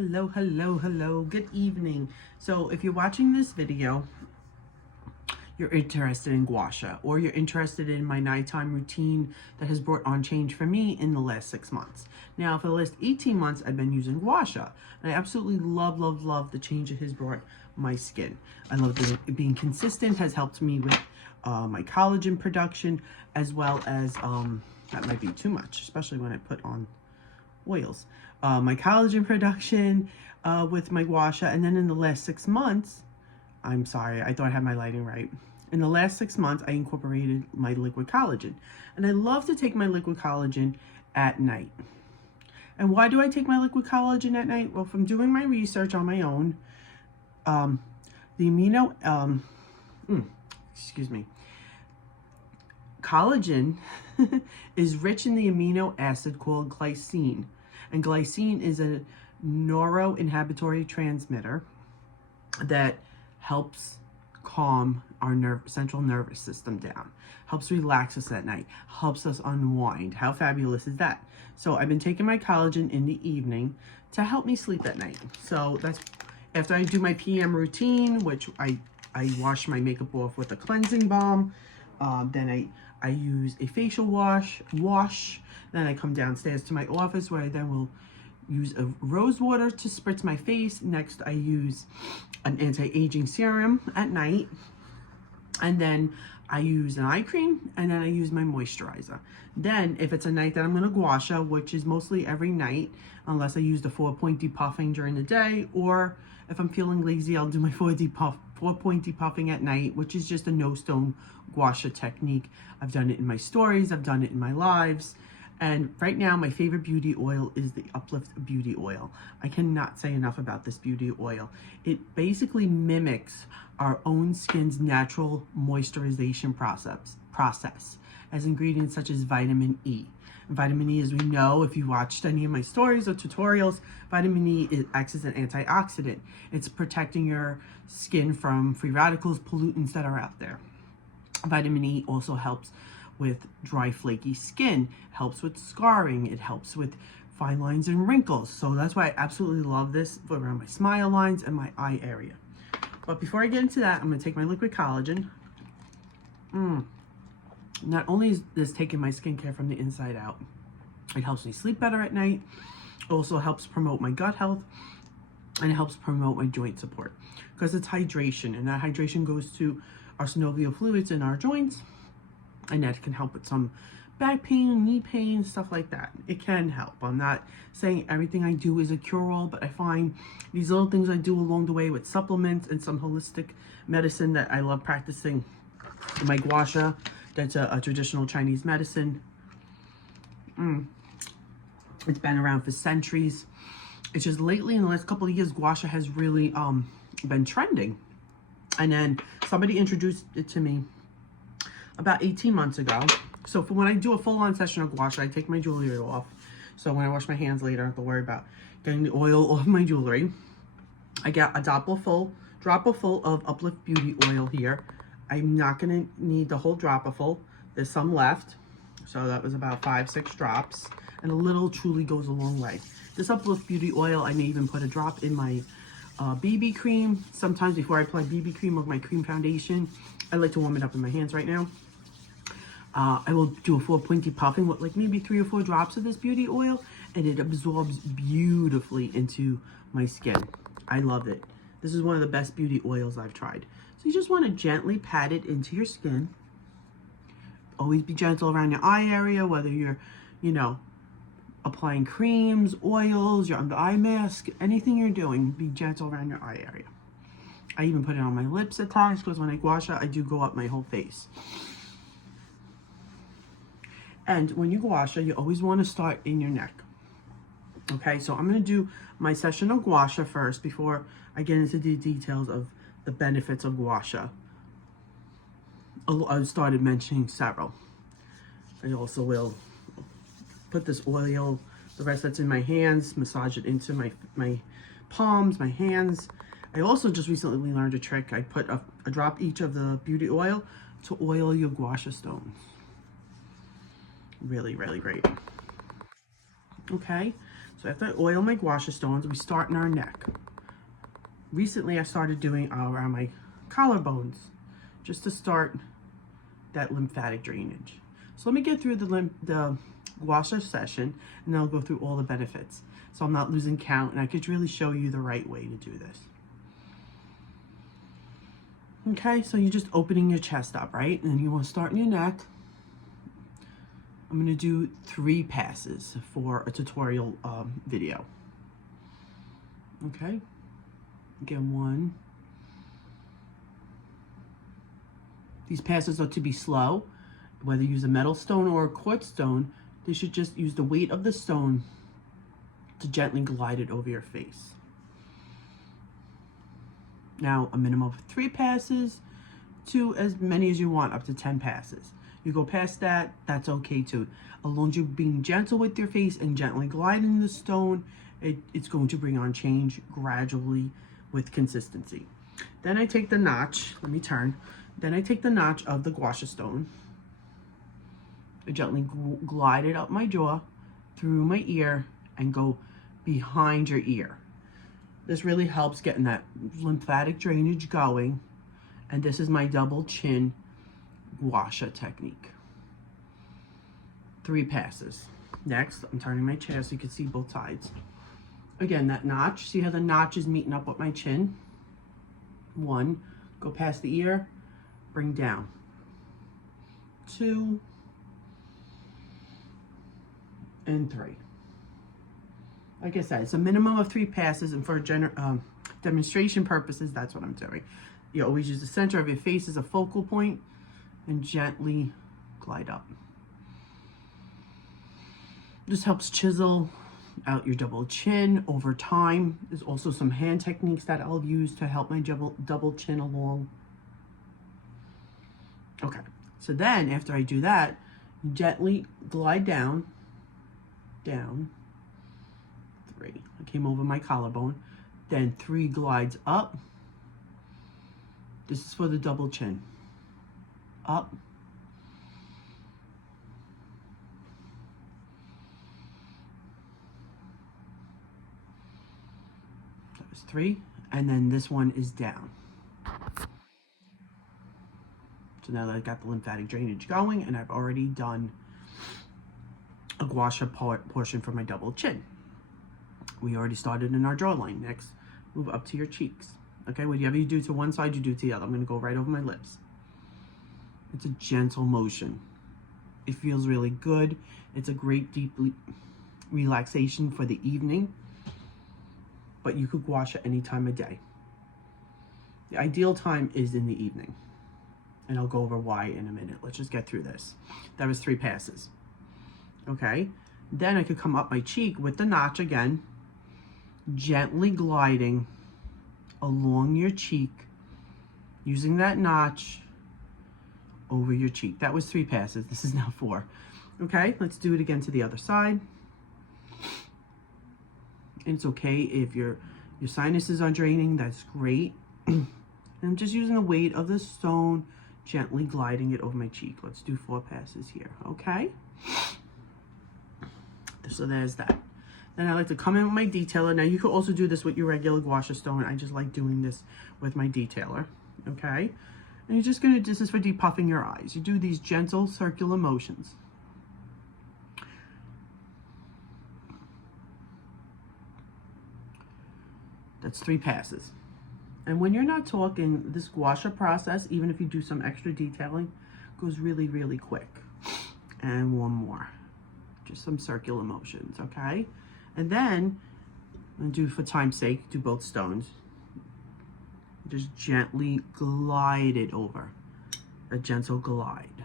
Hello, good evening. So if you're watching this video, you're interested in gua sha, or you're interested in my nighttime routine that has brought on change for me in the last 6 months. Now, for the last 18 months, I've been using gua sha, and I absolutely love the change it has brought my skin. I love that it being consistent has helped me with my collagen production, as well as, that might be too much, especially when I put on oils. My collagen production with my gua sha, and then in the last 6 months, I'm sorry, I thought I had my lighting right. In the last 6 months, I incorporated my liquid collagen, and I love to take my liquid collagen at night. And why do I take my liquid collagen at night? Well, from doing my research on my own, the collagen is rich in the amino acid called glycine. And glycine is a neuroinhibitory transmitter that helps calm our central nervous system down, helps relax us at night, helps us unwind. How fabulous is that? So I've been taking my collagen in the evening to help me sleep at night. So that's after I do my PM routine, which I wash my makeup off with a cleansing balm. Then I use a facial wash. Then I come downstairs to my office, where I then will use a rose water to spritz my face. Next, I use an anti-aging serum at night. And then I use an eye cream, and then I use my moisturizer. Then, if it's a night that I'm going to gua sha, which is mostly every night, unless I use the 4-point depuffing during the day, or if I'm feeling lazy, I'll do my 4-point depuffing at night, which is just a no-stone gua sha technique. I've done it in my stories, I've done it in my lives. And right now, my favorite beauty oil is the Uplift Beauty Oil. I cannot say enough about this beauty oil. It basically mimics our own skin's natural moisturization process as ingredients such as vitamin E. Vitamin E, as we know, if you watched any of my stories or tutorials, vitamin E acts as an antioxidant. It's protecting your skin from free radicals, pollutants that are out there. Vitamin E also helps with dry, flaky skin, helps with scarring, it helps with fine lines and wrinkles. So that's why I absolutely love this for around my smile lines and my eye area. But before I get into that, I'm gonna take my liquid collagen. Not only is this taking my skincare from the inside out, it helps me sleep better at night. It also helps promote my gut health, and it helps promote my joint support, because it's hydration, and that hydration goes to our synovial fluids in our joints, and that can help with some back pain, knee pain, stuff like that. It can help. I'm not saying everything I do is a cure-all, but I find these little things I do along the way with supplements and some holistic medicine that I love practicing. My gua sha, that's a traditional Chinese medicine. It's been around for centuries. It's just lately, in the last couple of years, gua sha has really been trending. And then somebody introduced it to me about 18 months ago. So for when I do a full-on session of gua sha, I take my jewelry off. So when I wash my hands later, I don't have to worry about getting the oil off my jewelry. I got a dropper full of Uplift Beauty Oil here. I'm not gonna need the whole dropper full. There's some left. So that was about 5-6 drops. And a little truly goes a long way. This Uplift Beauty Oil, I may even put a drop in my BB cream. Sometimes before I apply BB cream or my cream foundation, I like to warm it up in my hands right now. I will do a 4-point depuffing with like maybe 3 or 4 drops of this beauty oil, and it absorbs beautifully into my skin. I love it. This is one of the best beauty oils I've tried. So you just want to gently pat it into your skin. Always be gentle around your eye area, whether you're, applying creams, oils, your under eye mask, anything you're doing, be gentle around your eye area. I even put it on my lips at times, because when I gua sha, I do go up my whole face. And when you gua sha, you always want to start in your neck. Okay, so I'm going to do my session of gua sha first before I get into the details of the benefits of gua sha. I started mentioning several. I also will put this oil, the rest that's in my hands, massage it into my palms, my hands. I also just recently learned a trick. I put a drop each of the beauty oil to oil your gua sha stones. Really, really great. Okay, So after I oil my Gua Sha stones, we start in our neck. Recently, I started doing around my collarbones, just to start that lymphatic drainage. So let me get through the Gua Sha session, and then I'll go through all the benefits. So I'm not losing count, and I could really show you the right way to do this. Okay, so you're just opening your chest up, right? And you want to start in your neck. I'm going to do 3 passes for a tutorial video. Okay, again, 1. These passes are to be slow. Whether you use a metal stone or a quartz stone, they should just use the weight of the stone to gently glide it over your face. Now, a minimum of 3 passes to as many as you want, up to 10 passes. You go past that, that's okay too. As long as you're being gentle with your face and gently gliding the stone, it's going to bring on change gradually with consistency. Then I take the notch, let me turn. Then I take the notch of the Gua Sha stone. I gently glide it up my jaw, through my ear, and go behind your ear. This really helps getting that lymphatic drainage going. And this is my double chin Gua Sha technique. 3 passes. Next, I'm turning my chair so you can see both sides. Again, that notch, see how the notch is meeting up with my chin? 1, go past the ear, bring down. 2, and 3. Like I said, it's a minimum of 3 passes, and for demonstration purposes, that's what I'm doing. You always use the center of your face as a focal point and gently glide up. This helps chisel out your double chin over time. There's also some hand techniques that I'll use to help my double chin along. Okay, so then after I do that, gently glide down, 3. I came over my collarbone, then 3 glides up. This is for the double chin. Up. That was 3. And then this one is down. So now that I've got the lymphatic drainage going, and I've already done a Gua Sha portion for my double chin. We already started in our jawline. Next, move up to your cheeks. Okay, whatever you do to one side, you do to the other. I'm going to go right over my lips. It's a gentle motion. It feels really good. It's a great deep relaxation for the evening. But you could Gua Sha any time of day. The ideal time is in the evening. And I'll go over why in a minute. Let's just get through this. That was 3 passes. Okay, then I could come up my cheek with the notch again, gently gliding along your cheek, using that notch over your cheek. That was 3 passes. This is now 4. Okay, let's do it again to the other side. And it's okay if your sinuses are draining, that's great. And I'm just using the weight of the stone, gently gliding it over my cheek. Let's do 4 passes here, okay? So there's that. Then I like to come in with my detailer. Now you could also do this with your regular Gua Sha stone. I just like doing this with my detailer, okay? And you're just gonna, this is for depuffing your eyes. You do these gentle circular motions. That's 3 passes. And when you're not talking, this Gua Sha process, even if you do some extra detailing, goes really, really quick. And 1 more. Just some circular motions, okay? And then, I'm gonna do, for time's sake, do both stones. Just gently glide it over. A gentle glide.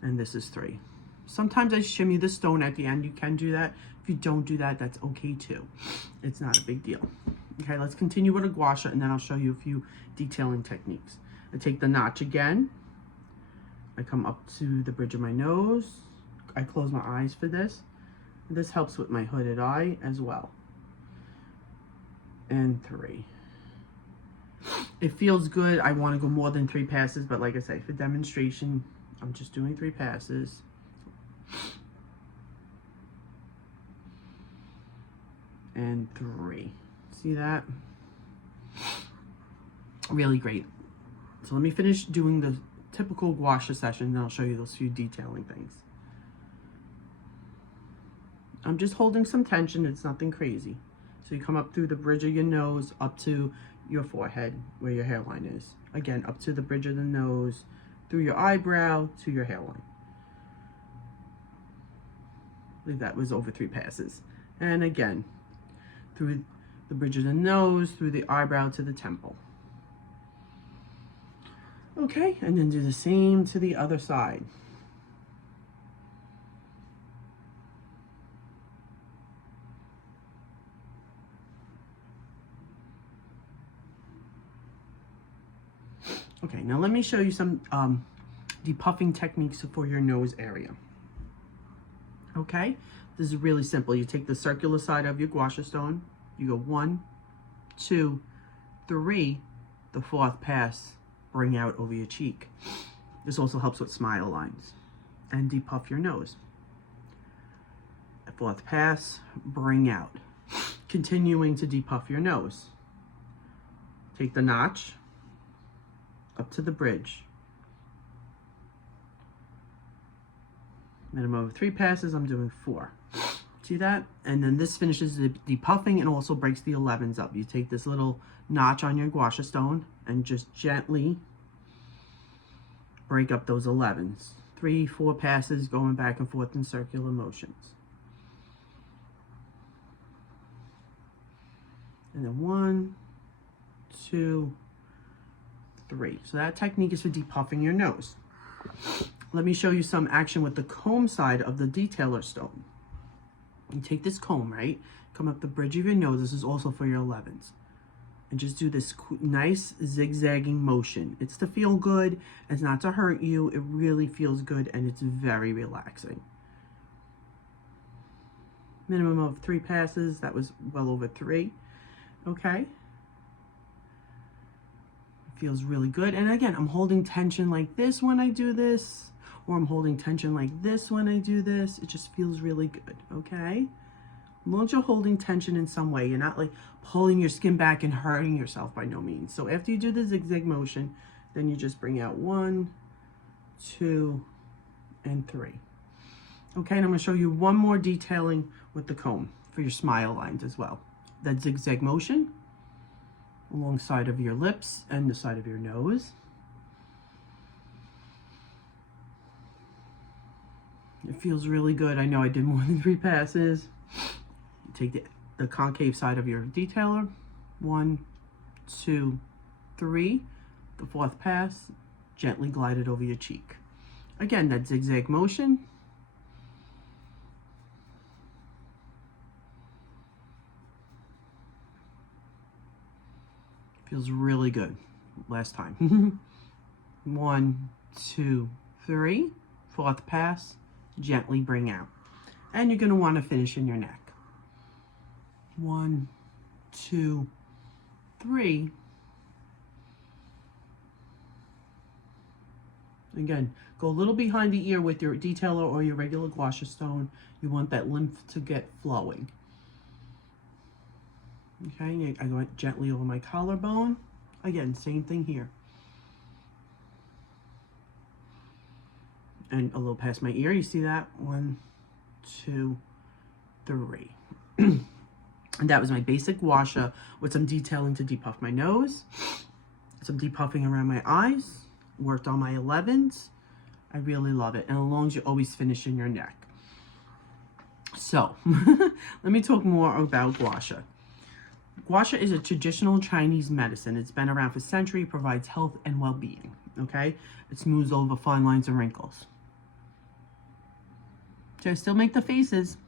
And this is 3. Sometimes I shimmy the stone at the end. You can do that. If you don't do that, that's okay too. It's not a big deal. Okay, let's continue with a Gua Sha, and then I'll show you a few detailing techniques. I take the notch again. I come up to the bridge of my nose. I close my eyes for this. This helps with my hooded eye as well. And 3. It feels good. I want to go more than 3 passes, but like I say, for demonstration, I'm just doing 3 passes. and 3. See that? Really great. So let me finish doing the typical Gua Sha session, and I'll show you those few detailing things. I'm just holding some tension. It's nothing crazy. So you come up through the bridge of your nose up to your forehead where your hairline is. Again, up to the bridge of the nose, through your eyebrow to your hairline. I believe that was over 3 passes. And again, through the bridge of the nose, through the eyebrow to the temple. Okay, and then do the same to the other side. Okay, now let me show you some depuffing techniques for your nose area. Okay, this is really simple. You take the circular side of your Gua Sha stone, you go 1, 2, 3, the 4th pass, bring out over your cheek. This also helps with smile lines. And depuff your nose. 4th pass, bring out. Continuing to depuff your nose. Take the notch up to the bridge. Minimum of 3 passes, I'm doing 4. See that? And then this finishes the depuffing and also breaks the 11s up. You take this little notch on your Gua Sha stone and just gently break up those 11s. 3, 4 passes going back and forth in circular motions. And then 1, 2, 3. So that technique is for depuffing your nose. Let me show you some action with the comb side of the detailer stone. You take this comb, right? Come up the bridge of your nose. This is also for your 11s. And just do this nice zigzagging motion. It's to feel good. It's not to hurt you. It really feels good and it's very relaxing. Minimum of 3 passes. That was well over 3. Okay. Feels really good. And again, I'm holding tension like this when I do this, or I'm holding tension like this when I do this. It just feels really good, okay? As long as you're holding tension in some way, you're not like pulling your skin back and hurting yourself by no means. So after you do the zigzag motion, then you just bring out 1, 2, and 3. Okay, and I'm gonna show you one more detailing with the comb for your smile lines as well. That zigzag motion alongside of your lips and the side of your nose. It feels really good. I know I did more than 3 passes. Take the concave side of your detailer. 1, 2, 3. The 4th pass, gently glide it over your cheek. Again, that zigzag motion. Feels really good. Last time. 1, 2, 3. 4th pass, gently bring out. And you're going to want to finish in your neck. 1, 2, 3. Again, go a little behind the ear with your detailer or your regular Gua Sha stone. You want that lymph to get flowing. Okay, I go gently over my collarbone. Again, same thing here. And a little past my ear, you see that? 1, 2, 3. And that was my basic Gua Sha with some detailing to depuff my nose, some depuffing around my eyes, worked on my 11s. I really love it. And as long as you always finish in your neck. So, let me talk more about Gua Sha. Gua Sha is a traditional Chinese medicine. It's been around for centuries, provides health and well-being, okay? It smooths over fine lines and wrinkles. So I still make the faces,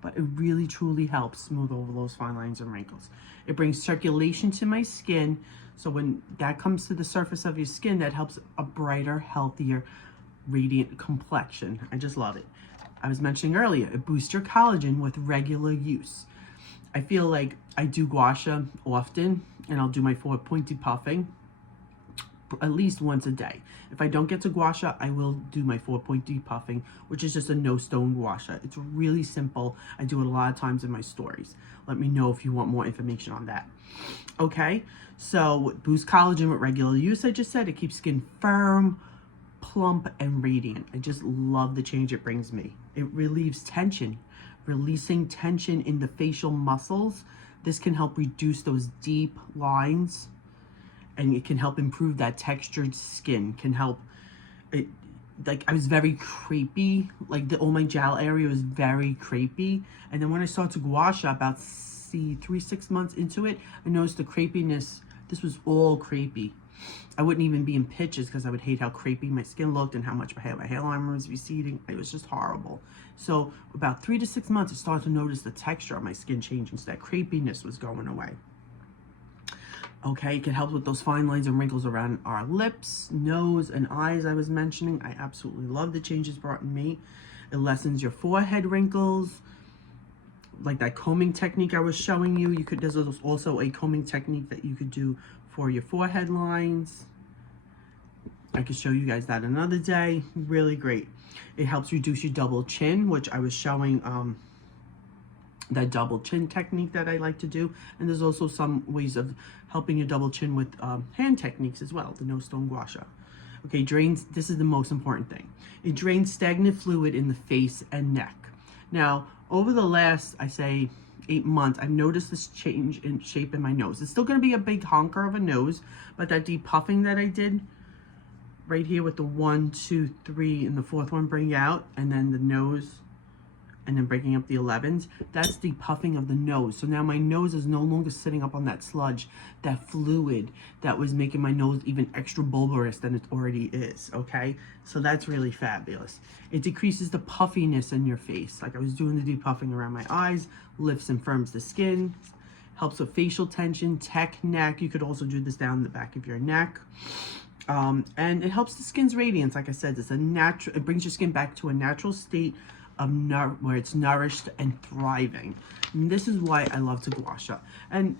but it really truly helps smooth over those fine lines and wrinkles. It brings circulation to my skin, so when that comes to the surface of your skin, that helps a brighter, healthier, radiant complexion. I just love it. I was mentioning earlier, it boosts your collagen with regular use. I feel like I do Gua Sha often, and I'll do my 4-point depuffing at least once a day. If I don't get to Gua Sha, I will do my 4-point depuffing, which is just a no stone Gua Sha. It's really simple. I do it a lot of times in my stories. Let me know if you want more information on that. Okay, so boost collagen with regular use, I just said. It keeps skin firm, plump, and radiant. I just love the change it brings me. It relieves tension, releasing tension in the facial muscles. This can help reduce those deep lines, and it can help improve that textured skin. Can help it, like I was very crepey, like all my jowl area was very crepey, and then when I started to Gua Sha about 3-6 months into it, I noticed the crepiness. This was all crepey. I wouldn't even be in pictures because I would hate how crepey my skin looked and how much my hairline was receding. It was just horrible. So about 3 to 6 months, I started to notice the texture of my skin changing, so that crepiness was going away. Okay, it can help with those fine lines and wrinkles around our lips, nose, and eyes I was mentioning. I absolutely love the changes brought in me. It lessens your forehead wrinkles, like that combing technique I was showing you. There's also a combing technique that you could do for your forehead lines. I could show you guys that another day. Really great. It helps reduce your double chin, which I was showing that double chin technique that I like to do. And there's also some ways of helping your double chin with hand techniques as well, the no stone Gua Sha. Okay, drains, this is the most important thing. It drains stagnant fluid in the face and neck. Now, over the last, I say, 8 months, I've noticed this change in shape in my nose. It's still going to be a big honker of a nose, but that depuffing that I did right here with the 1, 2, 3, and the 4th one bring out, and then the nose, and then breaking up the 11s, that's the puffing of the nose. So now my nose is no longer sitting up on that sludge, that fluid that was making my nose even extra bulbous than it already is, okay? So that's really fabulous. It decreases the puffiness in your face. Like I was doing the depuffing around my eyes, lifts and firms the skin, helps with facial tension, neck. You could also do this down the back of your neck. And it helps the skin's radiance. Like I said, it's a natural, it brings your skin back to a natural state of where it's nourished and thriving. And this is why I love to Gua Sha. And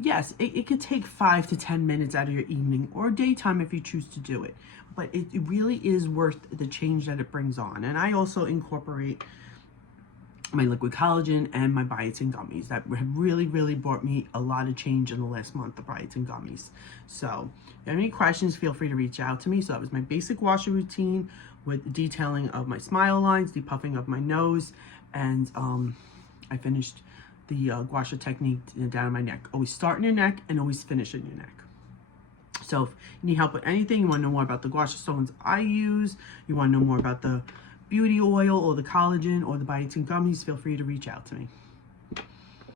yes, it could take 5 to 10 minutes out of your evening or daytime if you choose to do it. But it really is worth the change that it brings on. And I also incorporate my liquid collagen and my biotin gummies that have really, really brought me a lot of change in the last month, the biotin gummies. So if you have any questions, feel free to reach out to me. So that was my basic Gua Sha routine with detailing of my smile lines, depuffing of my nose, and I finished the Gua Sha technique down my neck. Always start in your neck and always finish in your neck. So if you need help with anything, you want to know more about the Gua Sha stones I use, you want to know more about the beauty oil or the collagen or the biotin gummies, feel free to reach out to me.